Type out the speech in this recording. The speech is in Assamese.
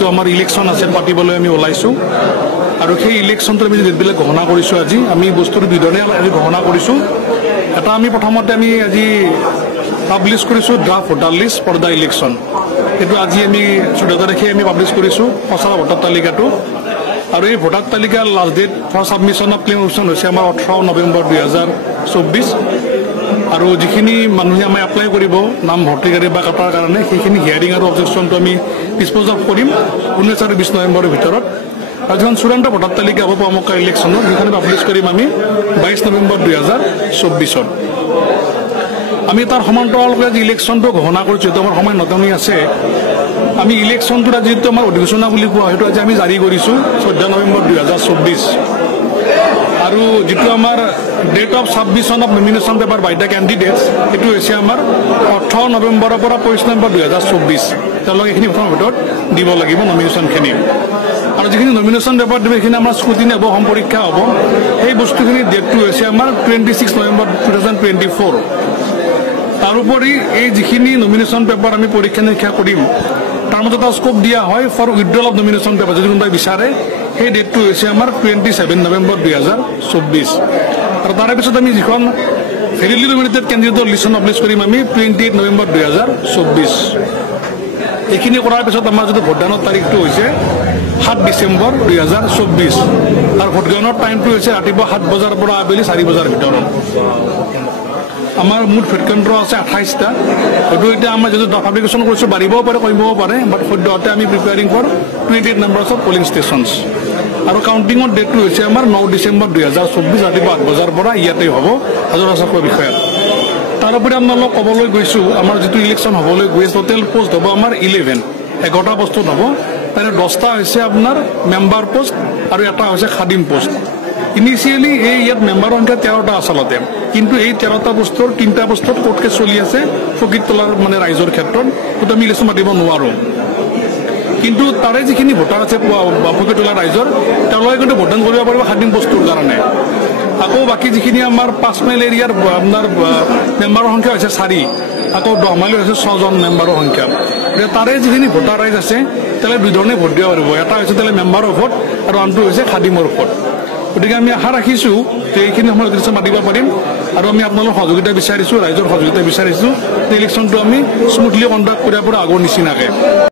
যেটো আমাৰ ইলেকশ্যন আছে পাতিবলৈ আমি ওলাইছো আৰু সেই ইলেকশ্যনটো আমি যেবিলাক ঘোষণা কৰিছো আজি আমি বস্তুৰ বিধৰণে আজি ঘোষণা কৰিছো এটা আমি প্ৰথমতে আমি আজি পাব্লিছ কৰিছো draft voter list for the election এটো আজি আমি 14 তাৰিখে আমি পাব্লিছ কৰিছো পছলা ভোটাৰ তালিকাটো আৰু এই ভোটাৰ তালিকাৰ last date for submission of claim option হৈছে আমাৰ 18 নৱেম্বৰ 2024 আৰু যিখিনি মানুহে আমি এপ্লাই কৰিব নাম ভৰ্তিকাৰী বা কাটাৰ কাৰণে সেইখিনি হিয়াৰিং আৰু অবজেকশ্যনটো আমি ডিসপোজ অফ কৰিম 19 আৰু 20 নৱেম্বৰৰ ভিতৰত আৰু যখন চূড়ান্ত ভোটাৰ তালিকা হ'ব আমকা ইলেকশ্যনত সেইখিনি পাব্লিছ কৰিম আমি 22 নৱেম্বৰ 2024 আমি তাৰ সমান্তৰালকৈ আজি ইলেকশ্যনটো ঘোষণা কৰিছো তো আমাৰ সময় নতনি আছে আমি ইলেকশ্যনটো আজি তো আমাৰ অধিসূচনা বুলি কোৱা হেতু আজি আমি জাৰি কৰিছো 14 নৱেম্বৰ 2024 আৰু যেটো আমাৰ date of submission of nomination paper by the candidates এটো হৈছে আমাৰ 18 নৱেম্বৰৰ পৰা 25 নৱেম্বৰ 2024 তেওঁলোক এখিনি প্ৰথম ভিতৰত দিব লাগিব নমিনেশনখিনি আৰু যিখিনি নমিনেশন পেপাৰ দিব এখিনি আমাৰ স্কুটিনি হ'ব হোম পৰীক্ষা হ'ব এই বস্তুখিনি ডেটটো হৈছে আমাৰ 26 নৱেম্বৰ 2024 তাৰোপৰি এই যিখিনি নমিনেশন পেপাৰ আমি পৰীক্ষা নিৰীক্ষা কৰিম তাৰ মতে এটা স্কোপ দিয়া হয় for withdrawal of nomination paper যদি কোনোবাই বিচাৰে সেই ডেটটো হৈছে আমাৰ 27 নৱেম্বৰ 2024 আৰু তাৰে পিছত আমি যিখন ভেলিডলি নমিনেটেড ক্যান্ডিডেটৰ লিষ্ট পাব্লিছ কৰিম আমি 28 নৱেম্বৰ 2024 এইখিনি কৰাৰ পিছত আমাৰ যদি ভোটদানৰ তাৰিখটো হৈছে 7 ডিসেম্বৰ 2024 আৰু ভোটগ্ৰহণৰ টাইমটো হৈছে ৰাতিপুৱা 7 বজাৰ পৰা আবেলি 4 বজাৰ ভিতৰত আমাৰ মুঠ ভোট কেন্দ্ৰ আছে 28টা হয়তো এতিয়া আমাৰ যেটো ফাব্ৰিকেশন কৰিছো বাঢ়িবও পাৰে কমিবও পাৰে বাট সদ্যহতে আমি preparing for 28 numbers of polling stations আৰু কাউন্টিংৰ ডেটটো হৈছে আমাৰ 9 ডিসেম্বৰ 2024 ৰাতিপুৱা 8 বজাৰ পৰা ইয়াতে হ'ব হাজাৰ হাজাৰ বিষয়া তাৰোপৰি আপোনালোক ক'বলৈ গৈছো আমাৰ যেটো ইলেকশ্যন হ'বলৈ গৈ টোটেল পোষ্ট হ'ব আমাৰ 11টা পোষ্টত হ'ব তাৰে 10টা হৈছে আপোনাৰ মেম্বাৰ পোষ্ট আৰু এটা হৈছে খাদিম পোষ্ট ইনিশিয়ালি এই ইয়াত মেম্বাৰৰ সংখ্যা 13টা আচলতে কিন্তু এই 13টা পোষ্টৰ 3টা পোষ্টত কোৰ্টকে চলি আছে ফকিত তলাৰ মানে ৰাইজৰ ক্ষেত্ৰত তো আমি ইলেকশ্যন মাতিব নোৱাৰো কিন্তু তাৰে যিখিনি ভোটাৰ আছে ফকিত তলাৰ ৰাইজৰ তেওঁলোকে কিন্তু ভোটদান কৰিব পাৰিব খাদিম পোষ্টৰ কাৰণে আকৌ বাকি যিখিনি আমাৰ 5 মাইল এৰিয়াৰ আপোনাৰ মেম্বাৰৰ সংখ্যা হৈছে 4 আকৌ 10 মাইল হৈছে 6 জন মেম্বাৰৰ সংখ্যা তাৰে যিখিনি ভোটাৰ ৰাইজ আছে তেলে দুই ধৰণে ভোট দিব পাৰিব এটা হৈছে তেলে মেম্বাৰৰ ভোট আৰু আনটো হৈছে খাদিমৰ ভোট গতিকে আমি আশা ৰাখিছো যে এইখিনি সময়ত ইলেকশ্যন মাতিব পাৰিম আৰু আমি আপোনালোকৰ সহযোগিতা বিচাৰিছো ৰাইজৰ সহযোগিতা বিচাৰিছো ইলেকশ্যনটো আমি স্মুথলি কণ্ডাক্ট কৰাৰ পৰা আগৰ নিচিনাকে